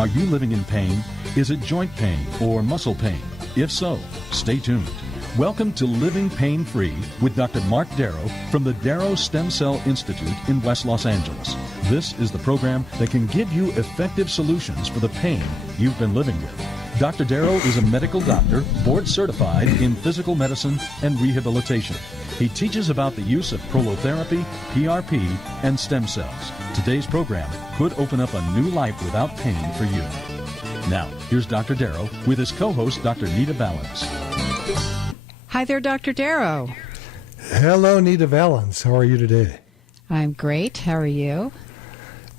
Are you living in pain? Is it joint pain or muscle pain? If so, stay tuned. Welcome to Living Pain-Free with Dr. Marc Darrow from the Darrow Stem Cell Institute in West Los Angeles. This is the program that can give you effective solutions for the pain you've been living with. Dr. Darrow is a medical doctor, board certified in physical medicine and rehabilitation. He teaches about the use of prolotherapy, PRP, and stem cells. Today's program could open up a new life without pain for you. Now, here's Dr. Darrow with his co-host, Dr. Nita Valens. Hi there, Dr. Darrow. Hello, Nita Valens. How are you today? I'm great. How are you?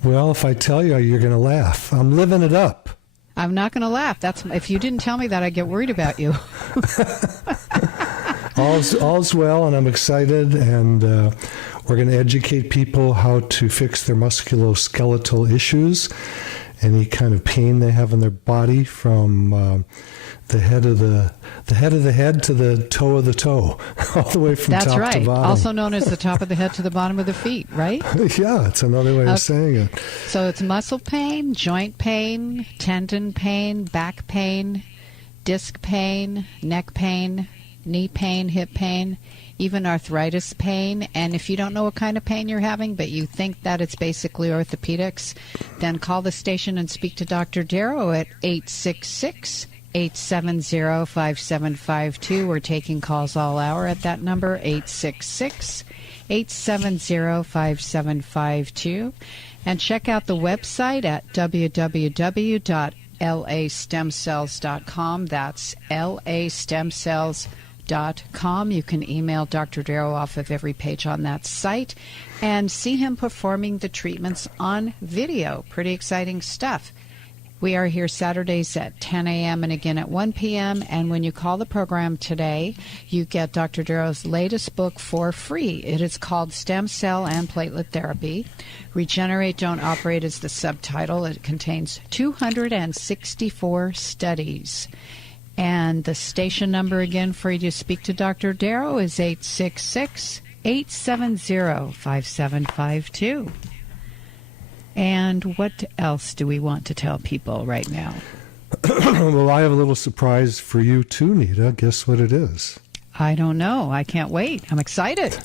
Well, if I tell you, you're going to laugh. I'm living it up. I'm not going to laugh. If you didn't tell me that, I'd get worried about you. All's well, and I'm excited, and we're going to educate people how to fix their musculoskeletal issues, any kind of pain they have in their body, from the head of the head to the toe of the toe, all the way from top to bottom. That's right. Also known as the top of the head to the bottom of the feet, right? Yeah, it's another way of saying it. So it's muscle pain, joint pain, tendon pain, back pain, disc pain, neck pain, knee pain, hip pain, even arthritis pain. And if you don't know what kind of pain you're having, but you think that it's basically orthopedics, then call the station and speak to Dr. Darrow at 866-870-5752. We're taking calls all hour at that number, 866-870-5752. And check out the website at www.lastemcells.com. That's lastemcells.com. You can email Dr. Darrow off of every page on that site and see him performing the treatments on video. Pretty exciting stuff. We are here Saturdays at 10 a.m. and again at 1 p.m. And when you call the program today, you get Dr. Darrow's latest book for free. It is called Stem Cell and Platelet Therapy. Regenerate, Don't Operate is the subtitle. It contains 264 studies. And the station number again for you to speak to Dr. Darrow is 866-870-5752. And what else do we want to tell people right now? Well, I have a little surprise for you too, Nita. Guess what it is? I don't know. I can't wait. I'm excited.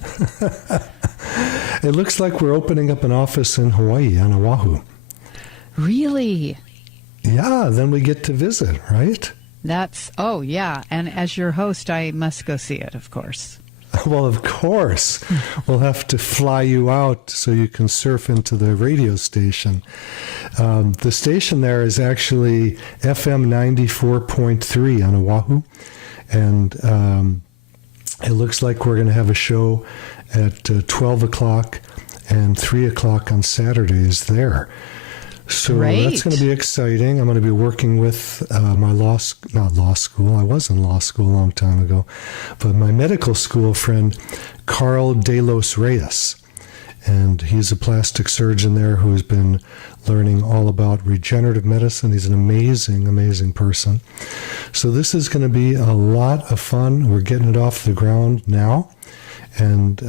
It looks like we're opening up an office in Hawaii, on Oahu. Really? Yeah, then we get to visit, right? Oh, yeah. And as your host, I must go see it, of course. Well, of course. We'll have to fly you out so you can surf into the radio station. The station there is actually FM 94.3 on Oahu. And it looks like we're going to have a show at 12 o'clock and 3 o'clock on Saturdays there. So Great. That's going to be exciting. I'm going to be working with my not law school. I was in law school a long time ago, but my medical school friend, Carl De Los Reyes. And he's a plastic surgeon there who's been learning all about regenerative medicine. He's an amazing, amazing person. So this is going to be a lot of fun. We're getting it off the ground now. And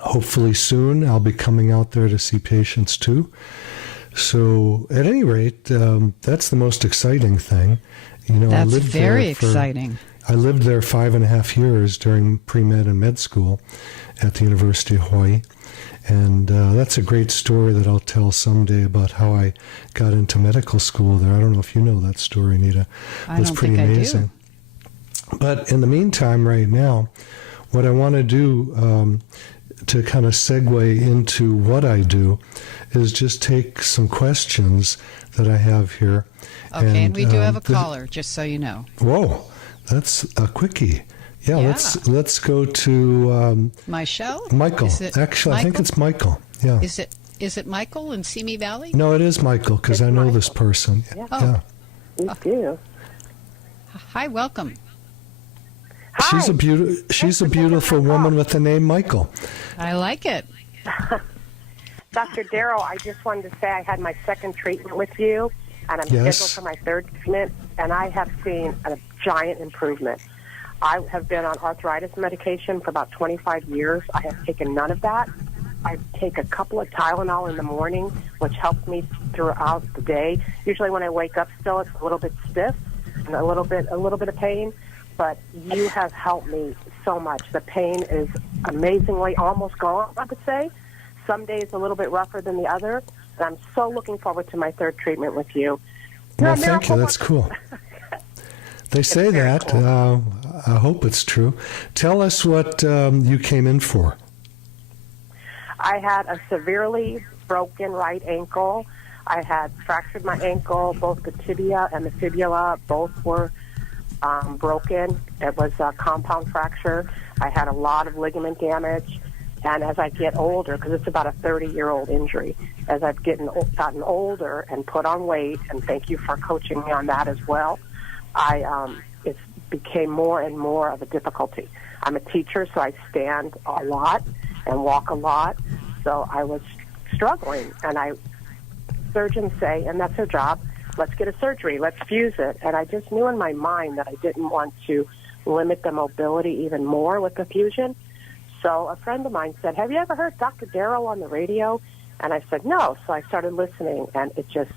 hopefully soon I'll be coming out there to see patients too. So, at any rate, that's the most exciting thing. That's very exciting. I lived there 5.5 years during pre-med and med school at the University of Hawaii. And that's a great story that I'll tell someday about how I got into medical school there. I don't know if you know that story, Anita. It was pretty amazing. But in the meantime, right now, what I want to do to kind of segue into what I do is just take some questions that I have here. Okay, and we do have a caller, just so you know. Whoa, that's a quickie. Yeah. Let's go to Michelle? Michael. Actually, Michael? I think it's Michael. Yeah. Is it Michael in Simi Valley? No, it is Michael because I know Michael. This person. Yeah. Oh. Me too. Hi, welcome. Hi. She's a beautiful woman with the name Michael. I like it. Dr. Darrow, I just wanted to say I had my second treatment with you, and I'm scheduled for my third treatment, and I have seen a giant improvement. I have been on arthritis medication for about 25 years. I have taken none of that. I take a couple of Tylenol in the morning, which helps me throughout the day. Usually when I wake up still, it's a little bit stiff and a little bit of pain, but you have helped me so much. The pain is amazingly almost gone, I would say. Some days a little bit rougher than the other, and I'm so looking forward to my third treatment with you. Well, thank you. That's cool. They say that. Cool. I hope it's true. Tell us what you came in for. I had a severely broken right ankle. I had fractured my ankle. Both the tibia and the fibula both were broken. It was a compound fracture. I had a lot of ligament damage. And as I get older, because it's about a 30-year-old injury, as I've gotten older and put on weight, and thank you for coaching me on that as well, it became more and more of a difficulty. I'm a teacher, so I stand a lot and walk a lot. So I was struggling, and surgeons say, and that's their job, let's get a surgery, let's fuse it. And I just knew in my mind that I didn't want to limit the mobility even more with the fusion. So a friend of mine said, have you ever heard Dr. Darrow on the radio? And I said, no. So I started listening, and it just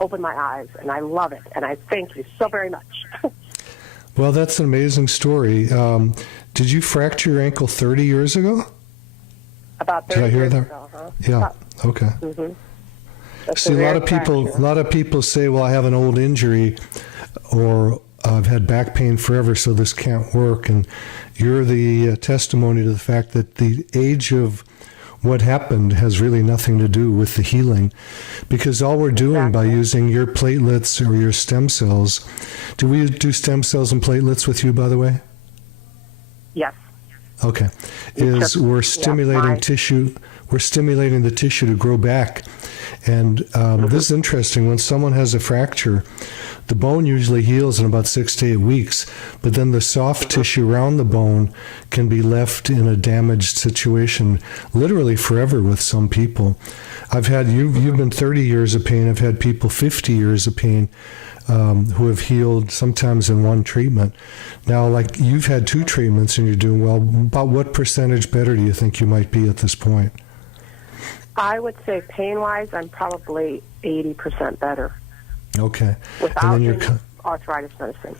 opened my eyes, and I love it. And I thank you so very much. Well, that's an amazing story. Did you fracture your ankle 30 years ago? About 30 years ago, huh? Yeah, okay. Mm-hmm. See, a lot of people say, well, I have an old injury, or I've had back pain forever, so this can't work. And you're the testimony to the fact that the age of what happened has really nothing to do with the healing, because all we're doing by using your platelets or your stem cells, do we do stem cells and platelets with you, by the way? Yes. Okay. We're stimulating tissue. We're stimulating the tissue to grow back. And this is interesting. When someone has a fracture, the bone usually heals in about 6 to 8 weeks, but then the soft tissue around the bone can be left in a damaged situation literally forever with some people. I've had, you've been 30 years of pain. I've had people 50 years of pain who have healed sometimes in one treatment. Now, like, you've had 2 treatments and you're doing well. About what percentage better do you think you might be at this point? I would say pain-wise, I'm probably 80% better. Okay. Without arthritis medicine.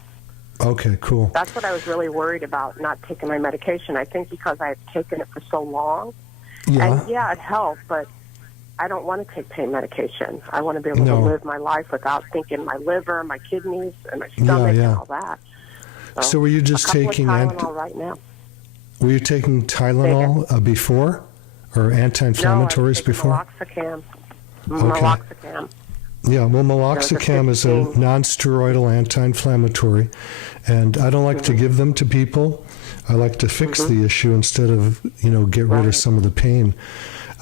Okay, cool. That's what I was really worried about, not taking my medication. I think because I had taken it for so long. Yeah. And yeah, it helped, but I don't want to take pain medication. I want to be able to live my life without thinking my liver, my kidneys, and my stomach and all that. So were you just taking Tylenol right now? Were you taking Tylenol before, or anti-inflammatories before? Meloxicam. Okay. Meloxicam. Yeah, well, meloxicam is a non-steroidal anti-inflammatory, and I don't like to give them to people. I like to fix the issue instead of, get rid of some of the pain.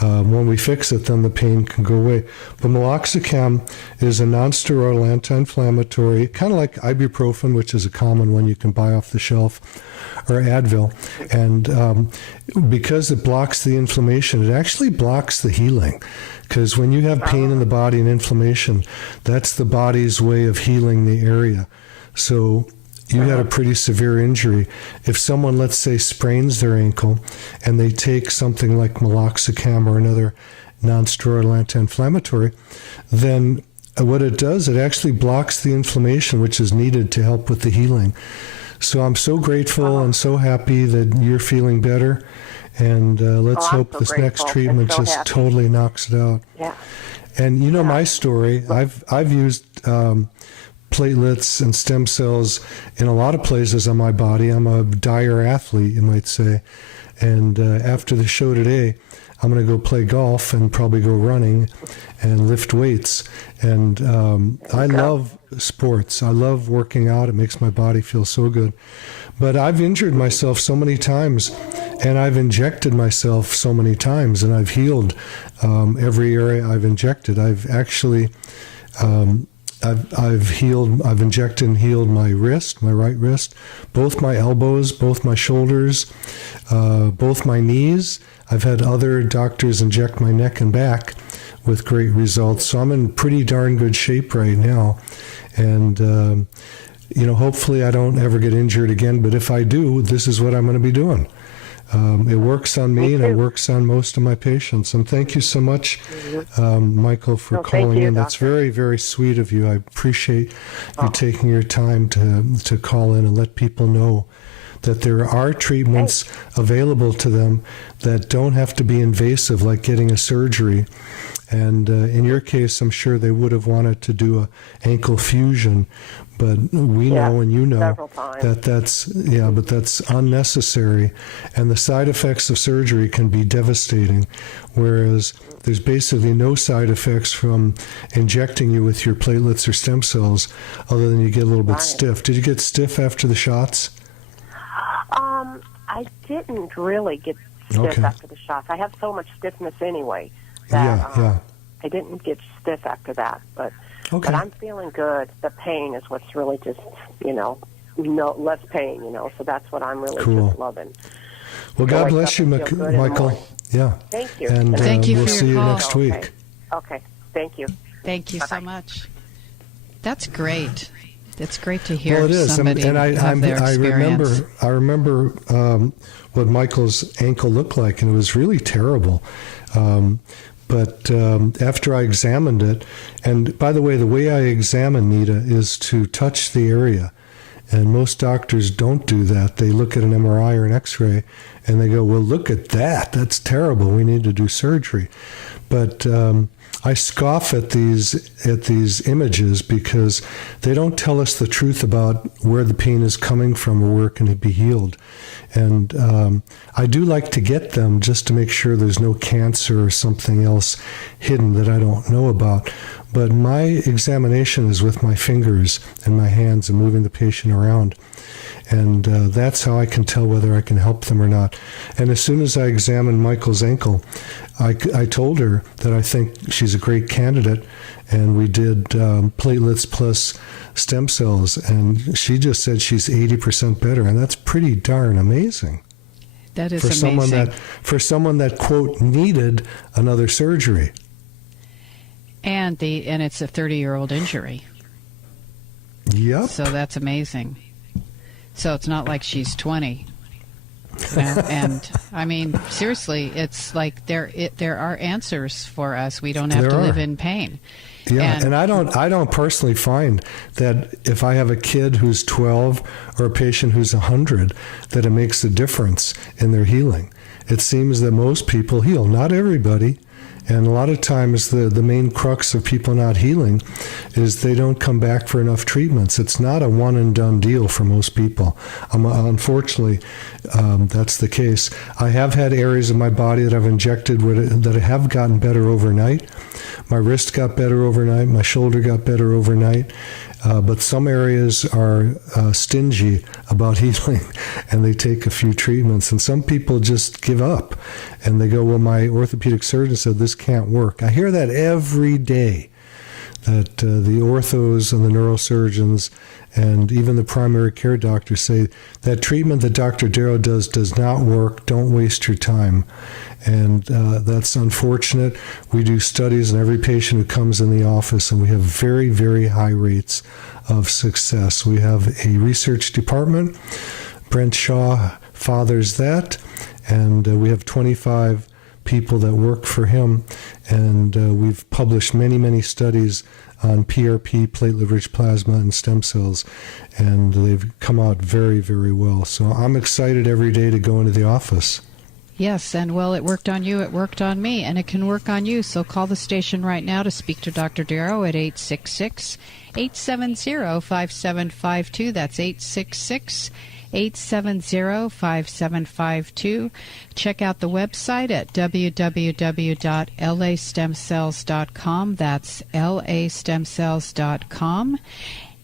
When we fix it, then the pain can go away. But meloxicam is a non-steroidal anti-inflammatory, kind of like ibuprofen, which is a common one you can buy off the shelf, or Advil. And because it blocks the inflammation, it actually blocks the healing. Because when you have pain in the body and inflammation, that's the body's way of healing the area. So you had a pretty severe injury. If someone, let's say, sprains their ankle and they take something like meloxicam or another non-steroidal anti-inflammatory, then what it does, it actually blocks the inflammation, which is needed to help with the healing. So I'm so grateful and so happy that you're feeling better. And let's hope this next treatment just totally knocks it out. Yeah. And my story, I've used platelets and stem cells in a lot of places on my body. I'm a dire athlete, you might say. And after the show today, I'm going to go play golf and probably go running and lift weights. And I love sports. I love working out. It makes my body feel so good. But I've injured myself so many times, and I've injected myself so many times, and I've healed every area I've injected. I've actually, I've injected and healed my wrist, my right wrist, both my elbows, both my shoulders, both my knees. I've had other doctors inject my neck and back with great results. So I'm in pretty darn good shape right now. And, hopefully I don't ever get injured again. But if I do, this is what I'm going to be doing. It works on me and it works on most of my patients. And thank you so much, Michael, for calling in. That's very, very sweet of you. I appreciate you taking your time to call in and let people know that there are treatments available to them that don't have to be invasive, like getting a surgery. And in your case, I'm sure they would have wanted to do a ankle fusion, but we know and you know that that's unnecessary, and the side effects of surgery can be devastating, whereas there's basically no side effects from injecting you with your platelets or stem cells, other than you get a little bit stiff. Did you get stiff after the shots? I didn't really get stiff after the shots. I have so much stiffness anyway that I didn't get stiff after that. But I'm feeling good. The pain is what's really just, less pain, so that's what I'm really just loving. Well, God bless you, Michael. Yeah. Thank you. And thank you we'll for your see you call. next week. Okay. Thank you. Thank you so much. That's great. It's great to hear. Well, it is, somebody and have their experience. I remember what Michael's ankle looked like, and it was really terrible. But after I examined it, and by the way I examine, Nita, is to touch the area. And most doctors don't do that. They look at an MRI or an X-ray, and they go, well, look at that. That's terrible. We need to do surgery. But I scoff at these images because they don't tell us the truth about where the pain is coming from or where it can be healed. And I do like to get them just to make sure there's no cancer or something else hidden that I don't know about. But my examination is with my fingers and my hands and moving the patient around. And that's how I can tell whether I can help them or not. And as soon as I examined Michael's ankle, I told her that I think she's a great candidate. And we did platelets plus stem cells. And she just said she's 80% better. And that's pretty darn amazing. That is amazing. For someone that, quote, needed another surgery. And it's a 30-year-old injury. Yep. So that's amazing. So it's not like she's 20. And I mean, seriously, it's like there are answers for us. We don't have to live in pain. Yeah, and I don't personally find that if I have a kid who's 12 or a patient who's 100, that it makes a difference in their healing. It seems that most people heal, not everybody. And a lot of times the main crux of people not healing is they don't come back for enough treatments. It's not a one-and-done deal for most people. Unfortunately, that's the case. I have had areas of my body that I've injected that have gotten better overnight. My wrist got better overnight. My shoulder got better overnight. But some areas are stingy about healing, and they take a few treatments. And some people just give up, and they go, well, my orthopedic surgeon said this can't work. I hear that every day, that the orthos and the neurosurgeons and even the primary care doctors say that treatment that Dr. Darrow does not work. Don't waste your time. And that's unfortunate. We do studies on every patient who comes in the office, and we have very, very high rates of success. We have a research department. Brent Shaw fathers that, and we have 25 people that work for him, and we've published many, many studies on PRP, platelet-rich plasma, and stem cells, and they've come out very, very well. So I'm excited every day to go into the office. Yes, and well, it worked on you, it worked on me, and it can work on you. So call the station right now to speak to Dr. Darrow at 866-870-5752. That's 866-870-5752. Check out the website at www.lastemcells.com. That's lastemcells.com.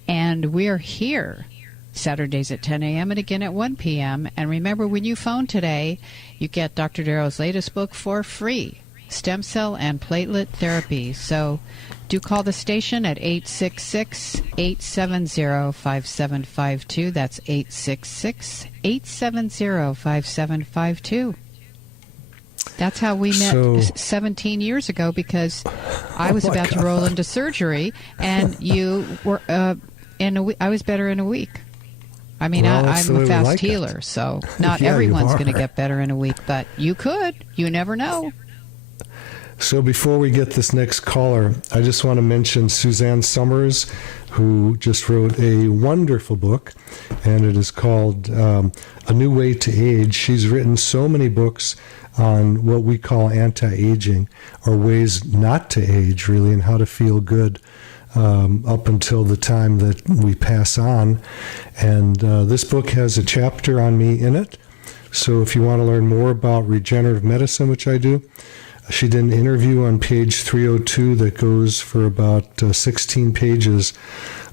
And we're here Saturdays at 10 a.m. and again at 1 p.m. And remember, when you phone today, you get Dr. Darrow's latest book for free, Stem Cell and Platelet Therapy. So do call the station at 866-870-5752. That's 866-870-5752. That's how we met 17 years ago, because I was about to roll into surgery, and you were I was better in a week. I mean, Well, that's the I'm way a we fast like it. healer, so not Yeah, you everyone's are. going to get better in a week, but you could. You never know. So before we get this next caller, I just want to mention Suzanne Summers, who just wrote a wonderful book, and it is called A New Way to Age. She's written so many books on what we call anti-aging, or ways not to age, really, and how to feel good up until the time that we pass on. And this book has a chapter on me in it. So if you want to learn more about regenerative medicine, which I do, she did an interview on page 302 that goes for about 16 pages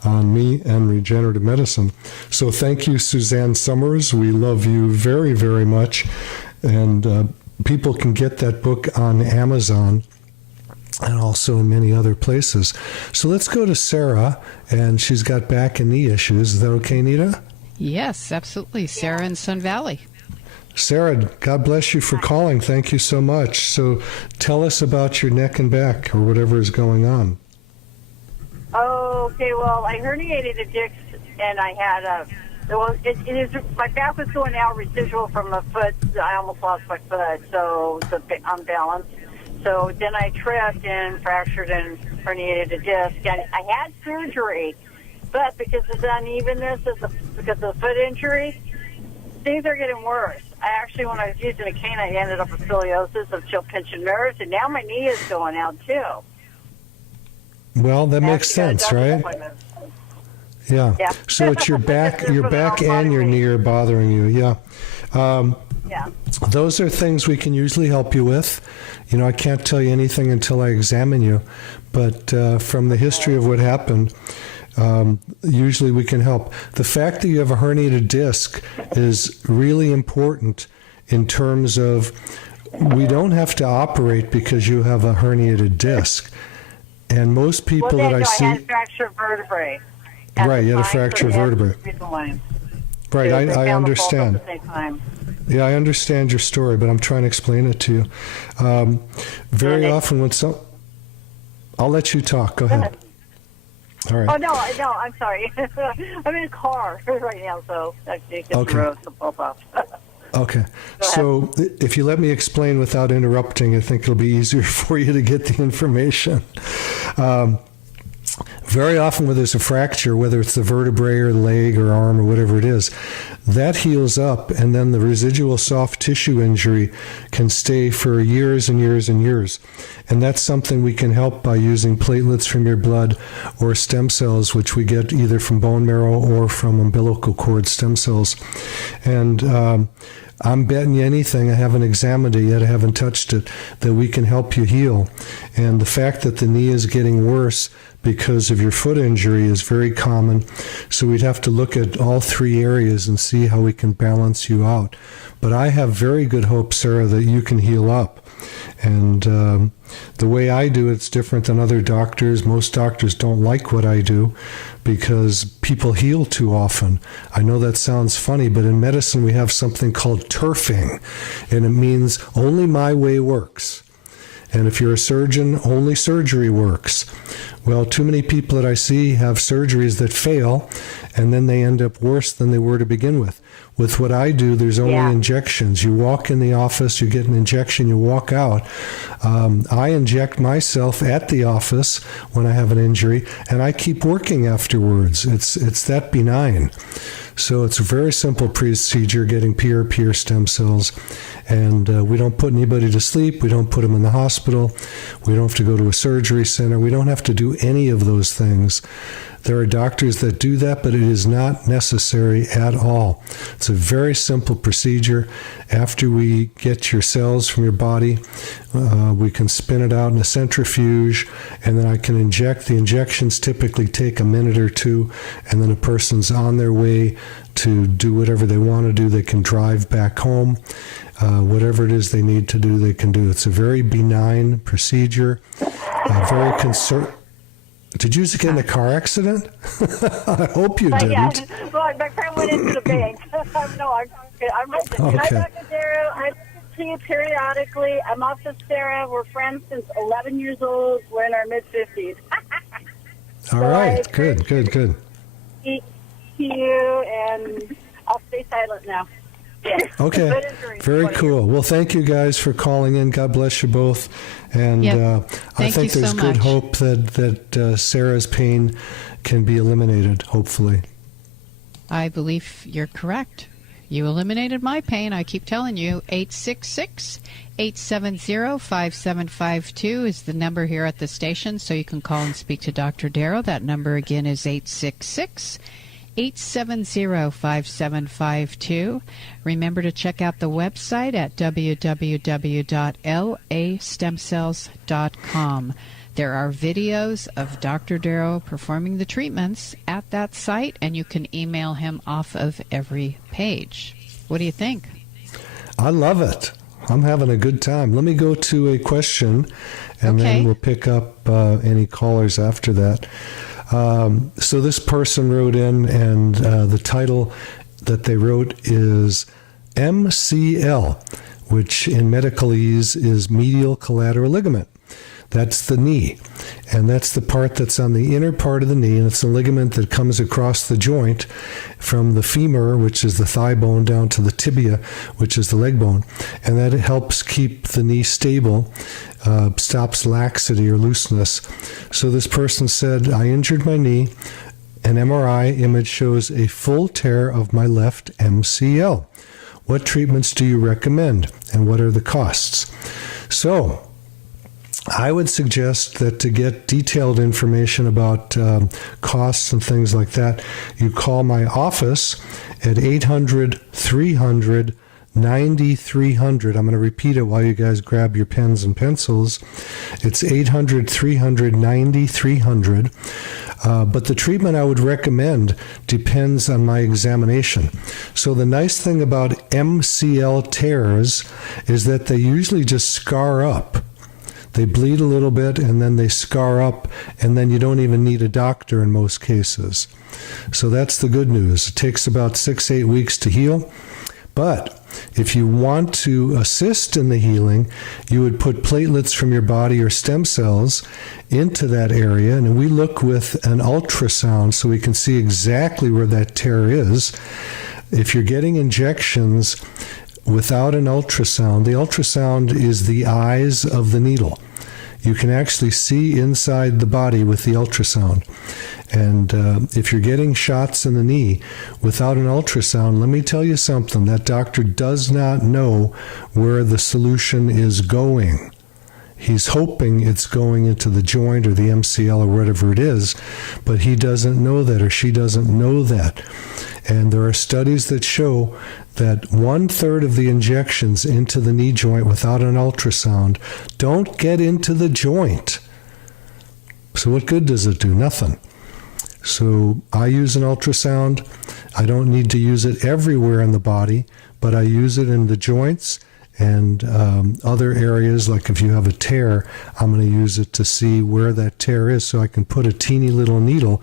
on me and regenerative medicine. So thank you, Suzanne Summers. We love you very, very much. And people can get that book on Amazon and also in many other places. So let's go to Sarah, and she's got back and knee issues. Is that okay, Nita? Yes, absolutely. Sarah in Sun Valley. Sarah, God bless you for calling. Thank you so much. So tell us about your neck and back, or whatever is going on. Oh, okay. Well, I herniated a disc, and I had my back was going out residual from my foot. I almost lost my foot, so it's a bit unbalanced. So then I tripped and fractured and herniated a disc. And I had surgery, but because of the unevenness, because of the foot injury, things are getting worse. I actually, when I was using a cane, I ended up with scoliosis of chill pinching nerves, and now my knee is going out too. Well, that makes sense, right? Yeah. So it's your back, and your knee are bothering you. Yeah. Yeah. Those are things we can usually help you with. You know, I can't tell you anything until I examine you, but from the history of what happened, usually we can help. The fact that you have a herniated disc is really important in terms of we don't have to operate because you have a herniated disc. And most people that I see... I had fractured vertebrae. Right, you had a fractured vertebrae. Right, I understand. Yeah, I understand your story, but I'm trying to explain it to you. Very often when I'll let you talk. Go ahead. All right. Oh, no, I'm sorry. I'm in a car right now, so I think the road to pop up. Okay. So if you let me explain without interrupting, I think it'll be easier for you to get the information. Very often when there's a fracture, whether it's the vertebrae or leg or arm or whatever it is, that heals up, and then the residual soft tissue injury can stay for years and years and years. And that's something we can help by using platelets from your blood or stem cells, which we get either from bone marrow or from umbilical cord stem cells. And I'm betting you anything, I haven't examined it yet, I haven't touched it, that we can help you heal. And the fact that the knee is getting worse because of your foot injury is very common. So we'd have to look at all three areas and see how we can balance you out. But I have very good hope, Sarah, that you can heal up. And the way I do it's different than other doctors. Most doctors don't like what I do because people heal too often. I know that sounds funny, but in medicine we have something called turfing, and it means only my way works. And if you're a surgeon, only surgery works. Well, too many people that I see have surgeries that fail, and then they end up worse than they were to begin with. With what I do, there's only injections. You walk in the office, you get an injection, you walk out. I inject myself at the office when I have an injury, and I keep working afterwards. It's that benign. So it's a very simple procedure, getting PRP or stem cells. And we don't put anybody to sleep. We don't put them in the hospital. We don't have to go to a surgery center. We don't have to do any of those things. There are doctors that do that, but it is not necessary at all. It's a very simple procedure. After we get your cells from your body, we can spin it out in a centrifuge, and then I can inject. The injections typically take a minute or two, and then a person's on their way to do whatever they want to do. They can drive back home. Whatever it is they need to do, they can do. It's a very benign procedure, very concerned. Did you just get in a car accident? I hope you didn't. Yeah. Well, my friend went into the bank. No, I'm okay. Hi, Dr. Darrow. I see you periodically. I'm also Sarah. We're friends since 11 years old. We're in our mid-50s. All right. Good. to you, and I'll stay silent now. Yeah. Okay, very cool. Well, thank you guys for calling in. God bless you both. And I think there's good hope that Sarah's pain can be eliminated, hopefully. I believe you're correct. You eliminated my pain. I keep telling you, 866-870-5752 is the number here at the station, so you can call and speak to Dr. Darrow. That number again is 866-870-5752. Remember to check out the website at www.lastemcells.com. There are videos of Dr. Darrow performing the treatments at that site, and you can email him off of every page. What do you think? I love it. I'm having a good time. Let me go to a question, and then we'll pick up any callers after that. So this person wrote in, and the title that they wrote is MCL, which in medicalese is medial collateral ligament. That's the knee, and that's the part that's on the inner part of the knee, and it's a ligament that comes across the joint from the femur, which is the thigh bone, down to the tibia, which is the leg bone, and that helps keep the knee stable, stops laxity or looseness. So this person said, I injured my knee. An MRI image shows a full tear of my left MCL. What treatments do you recommend, and what are the costs? So I would suggest that to get detailed information about costs and things like that, you call my office at 800-300-9300. I'm going to repeat it while you guys grab your pens and pencils. It's 800-300-9300. But the treatment I would recommend depends on my examination. So the nice thing about MCL tears is that they usually just scar up. They bleed a little bit, and then they scar up, and then you don't even need a doctor in most cases. So that's the good news. It takes about 6-8 weeks to heal. But if you want to assist in the healing, you would put platelets from your body or stem cells into that area, and we look with an ultrasound so we can see exactly where that tear is. If you're getting injections without an ultrasound, the ultrasound is the eyes of the needle. You can actually see inside the body with the ultrasound. And if you're getting shots in the knee without an ultrasound, let me tell you something. That doctor does not know where the solution is going. He's hoping it's going into the joint or the MCL or whatever it is, but he doesn't know that, or she doesn't know that. And there are studies that show that 1/3 of the injections into the knee joint without an ultrasound don't get into the joint. So what good does it do? Nothing. So I use an ultrasound. I don't need to use it everywhere in the body, but I use it in the joints and other areas. Like if you have a tear, I'm going to use it to see where that tear is, so I can put a teeny little needle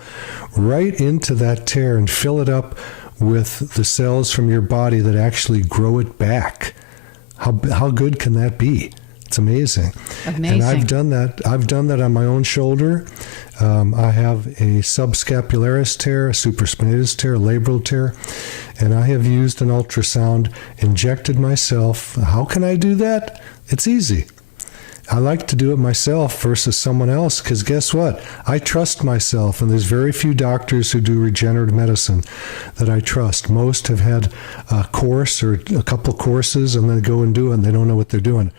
right into that tear and fill it up with the cells from your body that actually grow it back. How good can that be? It's amazing. And I've done that. I've done that on my own shoulder. I have a subscapularis tear, a supraspinatus tear, a labral tear, and I have used an ultrasound, injected myself. How can I do that? It's easy. I like to do it myself versus someone else, because guess what? I trust myself, and there's very few doctors who do regenerative medicine that I trust. Most have had a course or a couple courses and then go and do it, and they don't know what they're doing.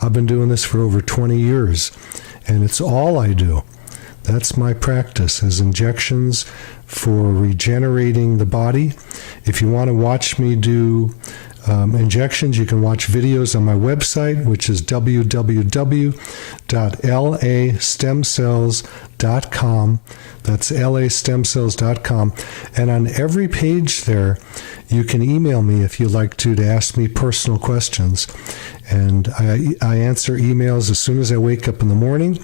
I've been doing this for over 20 years, and it's all I do. That's my practice, is injections for regenerating the body. If you want to watch me do injections, you can watch videos on my website, which is www.lastemcells.com. That's lastemcells.com. And on every page there, you can email me if you'd like to ask me personal questions. And I answer emails as soon as I wake up in the morning.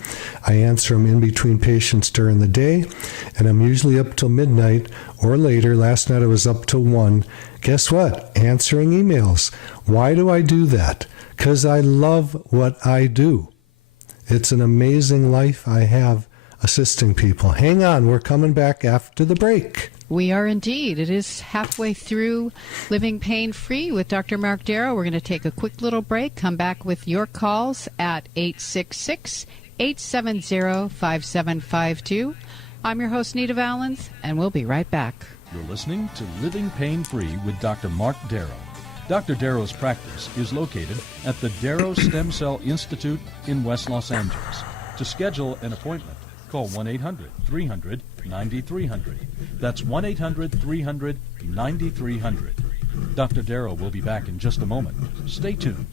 I answer them in between patients during the day. And I'm usually up till midnight or later. Last night I was up till 1. Guess what? Answering emails. Why do I do that? Because I love what I do. It's an amazing life I have assisting people. Hang on, we're coming back after the break. We are indeed. It is halfway through Living Pain Free with Dr. Marc Darrow. We're going to take a quick little break, come back with your calls at 866-870-5752. I'm your host, Nita Valens, and we'll be right back. You're listening to Living Pain Free with Dr. Marc Darrow. Dr. Darrow's practice is located at the Darrow Stem Cell Institute in West Los Angeles. To schedule an appointment, call 1-800-300-9300. That's 1-800-300-9300. Dr. Darrow will be back in just a moment. Stay tuned.